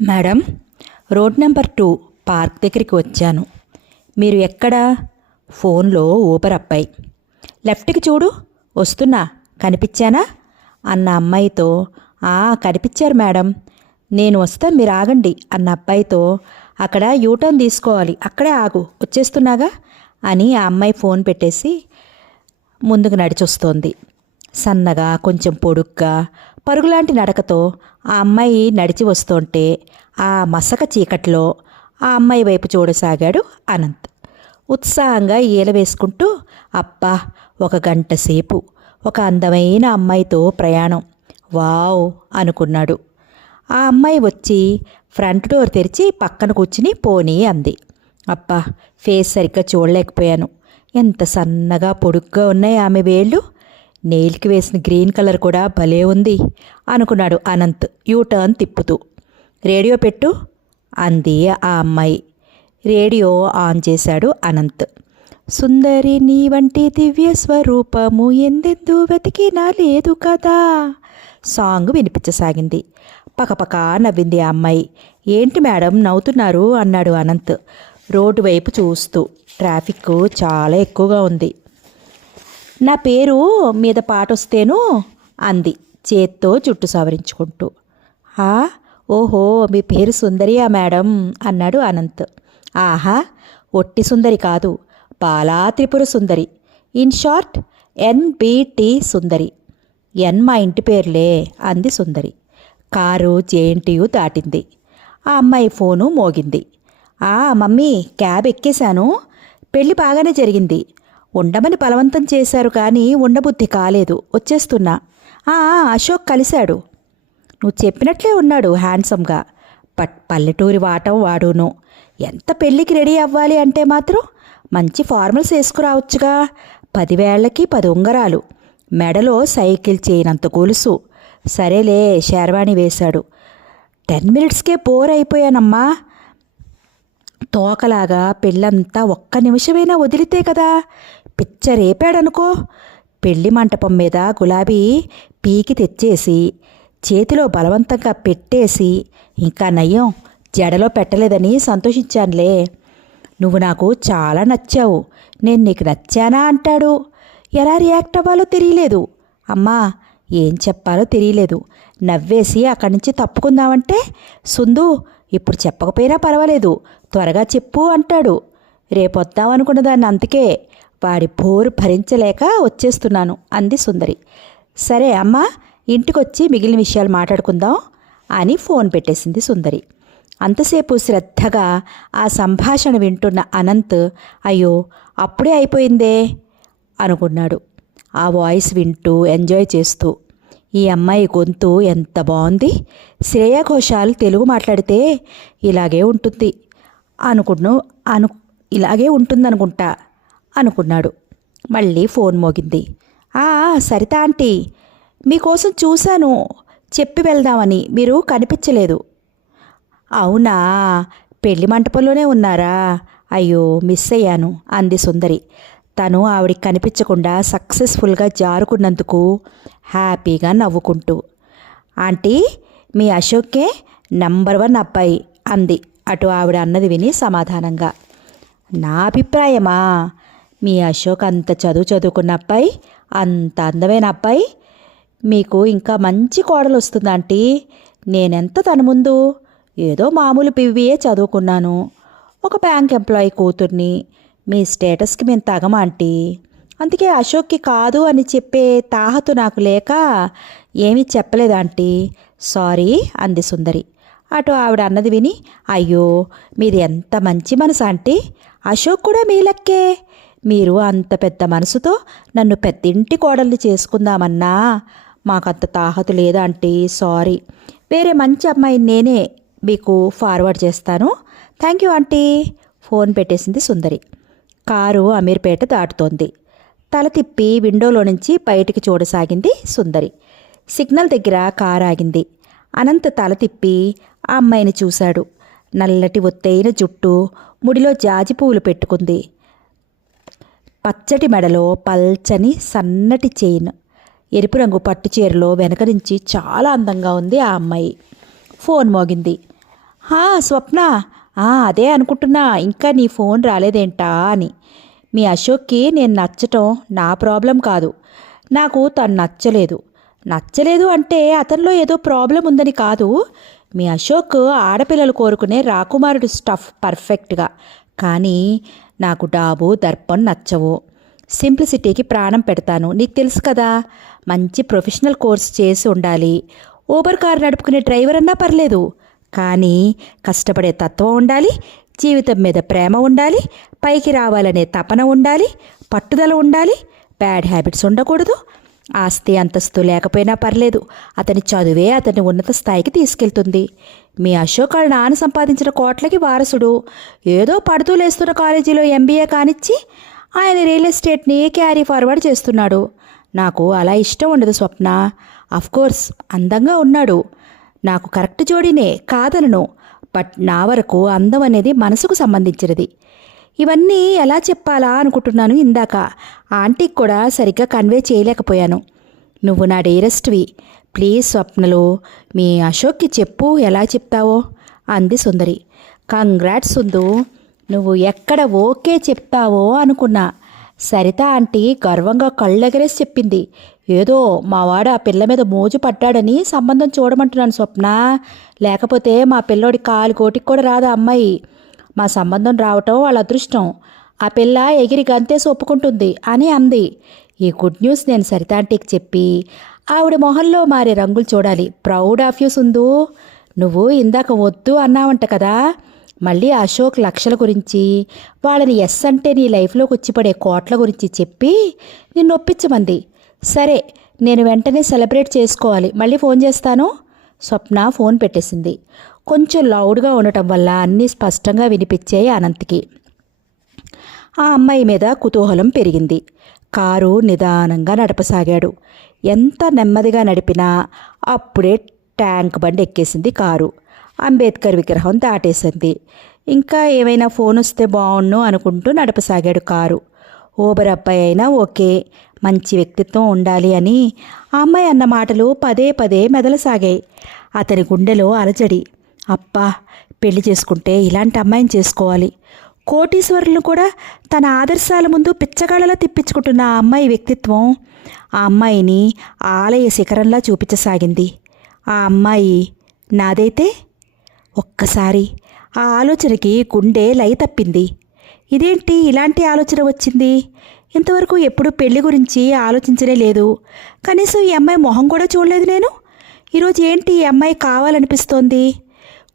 Madam road number two park దగ్గరికి వచ్చాను. మీరు ఎక్కడ? ఫోన్లో ఊబర్ అబ్బాయి. లెఫ్ట్కి చూడు వస్తున్నా కనిపించానా? అన్న అమ్మాయితో "ఆ, కనిపించారు మేడం. నేను వస్తా మీరు ఆగండి అన్న అబ్బాయితో అక్కడ యూటర్న్ తీసుకోవాలి అక్కడే ఆగు వచ్చేస్తున్నాగా? అని ఆ అమ్మాయి ఫోన్ పెట్టేసి ముందుకు నడిచొస్తోంది. సన్నగా కొంచెం పొడుగ్గా పరుగులాంటి నడకతో ఆ అమ్మాయి నడిచి వస్తుంటే ఆ మసక చీకట్లో ఆ అమ్మాయి వైపు చూడసాగాడు అనంత్. ఉత్సాహంగా ఈల వేసుకుంటూ అబ్బా ఒక గంట సేపు ఒక అందమైన అమ్మాయితో ప్రయాణం. వావ్ అనుకున్నాడు. ఆ అమ్మాయి వచ్చి ఫ్రంట్ డోర్ తెరిచి పక్కన కూర్చుని పోనీ అంది. అబ్బా ఫేస్ సరిగ్గా చూడలేకపోయాను. ఎంత సన్నగా పొడుగ్గా ఉన్నాయి ఆమె వేళ్ళు. నెయిల్కి వేసిన గ్రీన్ కలర్ కూడా భలే ఉంది అనుకున్నాడు అనంత్. యూటర్న్ తిప్పుతూ. రేడియో పెట్టు అంది ఆ అమ్మాయి. రేడియో ఆన్ చేశాడు అనంత్. సుందరి నీ వంటి దివ్య స్వరూపము ఎందెందు వెతికినా లేదు కదా? సాంగ్ వినిపించసాగింది. పకపక నవ్వింది ఆ అమ్మాయి. ఏంటి మేడం నవ్వుతున్నారు? అన్నాడు అనంత్. రోడ్డు వైపు చూస్తూ. ట్రాఫిక్ చాలా ఎక్కువగా ఉంది. నా పేరు మీద పాట వస్తేను అంది చేత్తో జుట్టు సవరించుకుంటూ. ఆ ఓహో మీ పేరు సుందరియా మేడం అన్నాడు అనంత్. ఆహా ఒట్టి సుందరి కాదు Bala Tripura Sundari. In short NBT సుందరి. ఎన్ మా ఇంటి పేర్లే అంది సుందరి. కారు జేఎన్టీయు దాటింది. ఆ అమ్మాయి ఫోను మోగింది. ఆ మమ్మీ క్యాబ్ ఎక్కేశాను. పెళ్ళి బాగానే జరిగింది. ఉండమని బలవంతం చేశారు కానీ ఉండబుద్ధి కాలేదు. వచ్చేస్తున్నా. ఆ అశోక్ కలిశాడు. నువ్వు చెప్పినట్లే ఉన్నాడు హ్యాండ్సమ్గా. బట్ పల్లెటూరి వాటం వాడును. ఎంత పెళ్ళికి రెడీ అవ్వాలి అంటే మాత్రం మంచి ఫార్మల్స్ వేసుకురావచ్చుగా. పదివేళ్ళకి పది ఉంగరాలు. మెడలో సైకిల్ చేయనంత గొలుసు. సరేలే శర్వాణి వేశాడు. టెన్ మినిట్స్కే బోర్ అయిపోయానమ్మా. తోకలాగా పెళ్ళంతా ఒక్క నిమిషమైనా వదిలితే కదా. పిచ్చరేపాడనుకో పెళ్ళి మంటపం మీద గులాబీ పీకి తెచ్చేసి చేతిలో బలవంతంగా పెట్టేసి ఇంకా నయ్యం జడలో పెట్టలేదని సంతోషించానులే. నువ్వు నాకు చాలా నచ్చావు. నేను నీకు నచ్చానా అంటాడు. ఎలా రియాక్ట్ అవ్వాలో తెలియలేదు. అమ్మా ఏం చెప్పాలో తెలియలేదు. నవ్వేసి అక్కడి నుంచి తప్పుకుందామంటే సుందు ఇప్పుడు చెప్పకపోయినా పర్వాలేదు. త్వరగా చెప్పు అంటాడు. రేపొద్దామనుకున్న దాన్ని అందుకే. వాడి బోరు భరించలేక వచ్చేస్తున్నాను అంది సుందరి. సరే అమ్మా ఇంటికొచ్చి మిగిలిన విషయాలు మాట్లాడుకుందాం అని ఫోన్ పెట్టేసింది సుందరి. అంతసేపు శ్రద్ధగా ఆ సంభాషణ వింటున్న అనంత్ అయ్యో అప్పుడే అయిపోయిందే అనుకున్నాడు. ఆ వాయిస్ వింటూ ఎంజాయ్ చేస్తూ ఈ అమ్మాయి గొంతు ఎంత బాగుంది శ్రేయ ఘోషాల్ తెలుగు మాట్లాడితే ఇలాగే ఉంటుంది అనుకును అను ఇలాగే ఉంటుందనుకుంటా. అనుకున్నాడు. మళ్ళీ ఫోన్ మోగింది. "ఆ, సరిత ఆంటీ మీకోసం చూశాను. చెప్పి వెళ్దామని. మీరు కనిపించలేదు. అవునా? పెళ్ళి మంటపంలోనే ఉన్నారా? అయ్యో మిస్ అయ్యాను అంది సుందరి. తను ఆవిడికి కనిపించకుండా సక్సెస్ఫుల్గా జారుకున్నందుకు హ్యాపీగా నవ్వుకుంటూ. ఆంటీ మీ అశోకే నంబర్ వన్ అబ్బాయి అంది అటు ఆవిడ అన్నది విని సమాధానంగా. నా అభిప్రాయమా? మీ అశోక్ అంత చదువు చదువుకున్న అబ్బాయి అంత అందమైన అబ్బాయి. మీకు ఇంకా మంచి కోడలు వస్తుంది ఆంటీ. నేనెంత తన ముందు? ఏదో మామూలు పివియే చదువుకున్నాను. ఒక బ్యాంక్ ఎంప్లాయీ కూతుర్ని. మీ స్టేటస్కి మేము తగమాంటీ అందుకే అశోక్కి కాదు అని చెప్పే తాహతు నాకు లేక ఏమీ చెప్పలేదు ఆంటీ. సారీ అంది సుందరి. అటు ఆవిడ అన్నది విని అయ్యో మీది ఎంత మంచి మనసు ఆంటీ. అశోక్ కూడా మీ లెక్కే. మీరు అంత పెద్ద మనసుతో నన్ను పెద్దింటి కోడల్ని చేసుకుందామన్నా? మాకంత తాహతు లేదా ఆంటీ సారీ. వేరే మంచి అమ్మాయిని నేనే మీకు ఫార్వర్డ్ చేస్తాను. Thank you aunty. ఫోన్ పెట్టేసింది సుందరి. కారు అమీర్పేట దాటుతోంది. తల తిప్పి విండోలో నుంచి బయటికి చూడసాగింది సుందరి. సిగ్నల్ దగ్గర కారు ఆగింది. అనంత తల తిప్పి ఆ అమ్మాయిని చూశాడు. నల్లటి ఒత్తైన జుట్టు ముడిలో జాజి పువ్వులు పెట్టుకుంది. పచ్చటి మెడలో పల్చని సన్నటి చైన్. ఎరుపు రంగు పట్టు చీరలో వెనక నుంచి చాలా అందంగా ఉంది ఆ అమ్మాయి. ఫోన్ మోగింది. హా స్వప్న. ఆ, అదే అనుకుంటున్నా. ఇంకా నీ ఫోన్ రాలేదేంటా? అని. మీ అశోక్కి నేను నచ్చటం నా ప్రాబ్లం కాదు. నాకు తను నచ్చలేదు. నచ్చలేదు అంటే అతనిలో ఏదో ప్రాబ్లం ఉందని కాదు. మీ అశోక్ ఆడపిల్లలు కోరుకునే రాకుమారుడు స్టఫ్ పర్ఫెక్ట్గా. కానీ నాకు డాబు దర్పం నచ్చవు. సింప్లిసిటీకి ప్రాణం పెడతాను. నీకు తెలుసు కదా మంచి ప్రొఫెషనల్ కోర్స్ చేసి ఉండాలి. ఊబర్ కారు నడుపుకునే డ్రైవర్ అన్నా పర్లేదు. కానీ కష్టపడే తత్వం ఉండాలి జీవితం మీద ప్రేమ ఉండాలి పైకి రావాలనే తపన ఉండాలి పట్టుదల ఉండాలి. బ్యాడ్ హ్యాబిట్స్ ఉండకూడదు. ఆస్తి అంతస్తు లేకపోయినా పర్లేదు. అతని చదువే అతన్ని ఉన్నత స్థాయికి తీసుకెళ్తుంది. మీ అశోక్ వాళ్ళ నాన్న సంపాదించిన కోట్లకి వారసుడు. ఏదో పడుతూ లేస్తున్న కాలేజీలో ఎంబీఏ కానిచ్చి ఆయన రియల్ ఎస్టేట్ని క్యారీ ఫార్వర్డ్ చేస్తున్నాడు. నాకు అలా ఇష్టం ఉండదు స్వప్న. అఫ్కోర్స్ అందంగా ఉన్నాడు. నాకు కరెక్ట్ జోడినే కాదనను. బట్ నా వరకు అందం అనేది మనసుకు సంబంధించినది. ఇవన్నీ ఎలా చెప్పాలా అనుకుంటున్నాను ఇందాక. ఆంటీకి కూడా సరిగ్గా కన్వే చేయలేకపోయాను. నువ్వు నా డేరెస్ట్వి ప్లీజ్ స్వప్నలు మీ అశోక్కి చెప్పు ఎలా చెప్తావో? అంది సుందరి. కంగ్రాట్స్ సుందు నువ్వు ఎక్కడ ఓకే చెప్తావో అనుకున్నా. సరిత ఆంటీ గర్వంగా కళ్ళెగరేసి చెప్పింది. ఏదో మావాడు ఆ పిల్ల మీద మోజు పడ్డాడని సంబంధం చూడమంటున్నాను స్వప్న. లేకపోతే మా పిల్లోడి కాలు కోటికి కూడా రాదు అమ్మాయి? మా సంబంధం రావటం వాళ్ళ అదృష్టం. ఆ పిల్ల ఎగిరి గంతేసి ఒప్పుకుంటుంది అని అంది. ఈ గుడ్ న్యూస్ నేను సరిత ఆంటీకి చెప్పి ఆవిడ మొహంలో మారే రంగులు చూడాలి. Proud of you Sundu. నువ్వు ఇందాక వద్దు అన్నావంట కదా. మళ్ళీ అశోక్ లక్షల గురించి వాళ్ళని ఎస్ అంటే నీ లైఫ్లోకి వచ్చి పడే కోట్ల గురించి చెప్పి నిన్ను ఒప్పించమంది. సరే నేను వెంటనే సెలబ్రేట్ చేసుకోవాలి. మళ్ళీ ఫోన్ చేస్తాను. స్వప్న ఫోన్ పెట్టేసింది. కొంచెం లౌడ్గా ఉండటం వల్ల అన్నీ స్పష్టంగా వినిపించాయి అనంత్కి. ఆ అమ్మాయి మీద కుతూహలం పెరిగింది. కారు నిదానంగా నడపసాగాడు. ఎంత నెమ్మదిగా నడిపినా అప్పుడే ట్యాంక్ బండి ఎక్కేసింది కారు. అంబేద్కర్ విగ్రహం దాటేసింది. ఇంకా ఏమైనా ఫోన్ వస్తే బాగుండు అనుకుంటూ నడపసాగాడు కారు. ఓబర్ అబ్బాయి అయినా ఓకే మంచి వ్యక్తిత్వం ఉండాలి అని ఆ అమ్మాయి అన్న మాటలు పదే పదే మెదలసాగాయి. అతని గుండెలో అలజడి. అబ్బా పెళ్ళి చేసుకుంటే ఇలాంటి అమ్మాయిని చేసుకోవాలి. కోటీశ్వరులను కూడా తన ఆదర్శాల ముందు పిచ్చగాళ్ళలా తిప్పించుకుంటున్న ఆ అమ్మాయి వ్యక్తిత్వం ఆ అమ్మాయిని ఆలయ శిఖరంలా చూపించసాగింది. ఆ అమ్మాయి నాదైతే ఒక్కసారి ఆ ఆలోచనకి గుండె లయ తప్పింది. ఇదేంటి ఇలాంటి ఆలోచన వచ్చింది? ఇంతవరకు ఎప్పుడు పెళ్ళి గురించి ఆలోచించనే లేదు. కనీసం ఈ అమ్మాయి మొహం కూడా చూడలేదు నేను. ఈరోజు ఏంటి ఈ అమ్మాయి కావాలనిపిస్తోంది?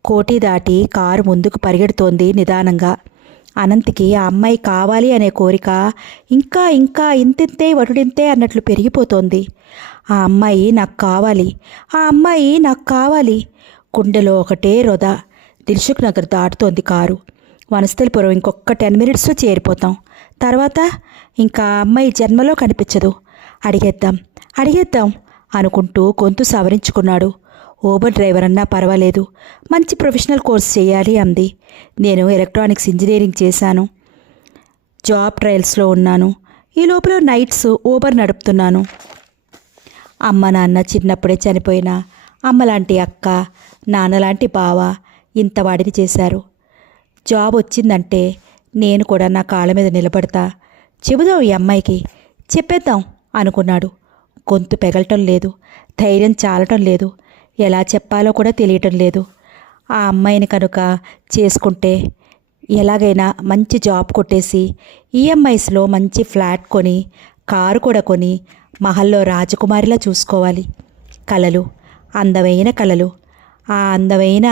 కోటి దాటి కారు ముందుకు పరిగెడుతోంది నిదానంగా. అనంత్కి ఆ అమ్మాయి కావాలి అనే కోరిక ఇంకా ఇంకా ఇంతింతే వటుడింతే అన్నట్లు పెరిగిపోతోంది. ఆ అమ్మాయి నాకు కావాలి. ఆ అమ్మాయి నాకు కావాలి. గుండెలో ఒకటే రొద. దిల్సుఖ్ నగర్ దాటుతోంది కారు. వనస్థలిపురం ఇంకొక టెన్ మినిట్స్లో చేరిపోతాం. తర్వాత ఇంకా అమ్మాయి జన్మలో కనిపించదు. అడిగేద్దాం. అడిగేద్దాం అనుకుంటూ గొంతు సవరించుకున్నాడు. ఓబర్ డ్రైవర్ అన్నా పర్వాలేదు. మంచి ప్రొఫెషనల్ కోర్స్ చేయాలి అంది. నేను ఎలక్ట్రానిక్స్ ఇంజనీరింగ్ చేశాను. జాబ్ ట్రయల్స్లో ఉన్నాను. ఈ లోపల నైట్స్ ఓబర్ నడుపుతున్నాను. అమ్మ నాన్న చిన్నప్పుడే చనిపోయిన అమ్మలాంటి అక్క నాన్నలాంటి బావ ఇంత వాడిని చేశారు. జాబ్ వచ్చిందంటే నేను కూడా నా కాళ్ళ మీద నిలబడతా. చెబుదాం ఈ అమ్మాయికి. చెప్పేద్దాం అనుకున్నాడు. గొంతు పెగలటం లేదు. ధైర్యం చాలటం లేదు. ఎలా చెప్పాలో కూడా తెలియటం లేదు. ఆ అమ్మాయిని కనుక చేసుకుంటే ఎలాగైనా మంచి జాబ్ కొట్టేసి ఈఎంఐస్లో మంచి ఫ్లాట్ కొని కారు కూడా కొని మహల్లో రాజకుమారిలా చూసుకోవాలి. కలలు అందమైన కలలు. ఆ అందమైన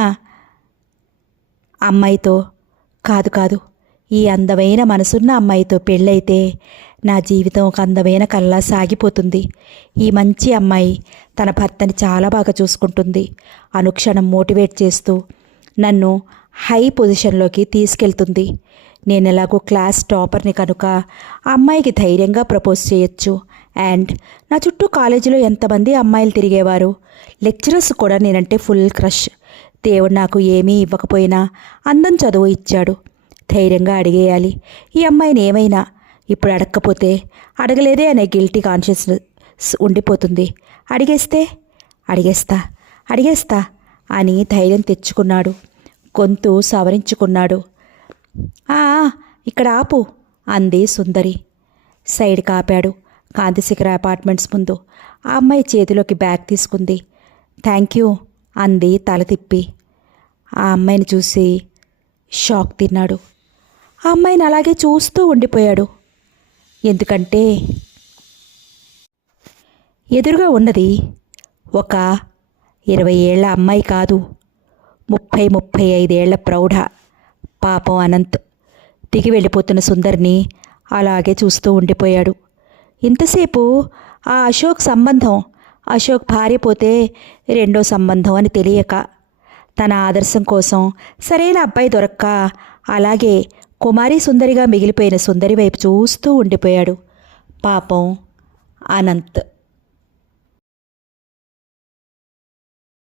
అమ్మాయితో కాదు కాదు ఈ అందమైన మనసున్న అమ్మాయితో పెళ్ళైతే నా జీవితం ఒక అందమైన కళ్ళలా సాగిపోతుంది. ఈ మంచి అమ్మాయి తన భర్తని చాలా బాగా చూసుకుంటుంది. అనుక్షణం మోటివేట్ చేస్తూ నన్ను హై పొజిషన్లోకి తీసుకెళ్తుంది. నేను ఎలాగో క్లాస్ టాపర్ని కనుక ఆ అమ్మాయికి ధైర్యంగా ప్రపోజ్ చేయొచ్చు. అండ్ నా చుట్టూ కాలేజీలో ఎంతమంది అమ్మాయిలు తిరిగేవారు? లెక్చరర్స్ కూడా నేనంటే ఫుల్ క్రష్. దేవుడు నాకు ఏమీ ఇవ్వకపోయినా అందం చదువు ఇచ్చాడు. ధైర్యంగా అడిగేయాలి. ఈ అమ్మాయిని ఏమైనా? ఇప్పుడు అడగకపోతే అడగలేదే అనే గిల్టీ కాన్షియస్నెస్ ఉండిపోతుంది. అడిగేస్తే? అడిగేస్తా. అడిగేస్తా అని ధైర్యం తెచ్చుకున్నాడు. గొంతు సవరించుకున్నాడు. "ఆ, ఇక్కడ ఆపు అంది సుందరి. సైడ్ కాపాడు. కాంతిశిఖర అపార్ట్మెంట్స్ ముందు. ఆ అమ్మాయి చేతిలోకి బ్యాగ్ తీసుకుంది. థ్యాంక్ యూ అంది తల తిప్పి. ఆ అమ్మాయిని చూసి షాక్ తిన్నాడు. ఆ అమ్మాయిని అలాగే చూస్తూ ఉండిపోయాడు. ఎందుకంటే ఎదురుగా ఉన్నది ఒక ఇరవై ఏళ్ళ అమ్మాయి కాదు ముప్పై ముప్పై ఐదేళ్ళ ప్రౌఢ పాపం అనంత్. దిగి వెళ్ళిపోతున్న సుందర్ని అలాగే చూస్తూ ఉండిపోయాడు. ఇంతసేపు ఆ అశోక్ సంబంధం అశోక్ భార్య పోతే రెండో సంబంధం అని తెలియక తన ఆదర్శం కోసం సరైన అబ్బాయి దొరక్క అలాగే కుమారి సుందరిగా మిగిలిపోయిన సుందరి వైపు చూస్తూ ఉండిపోయాడు. పాపం అనంత్.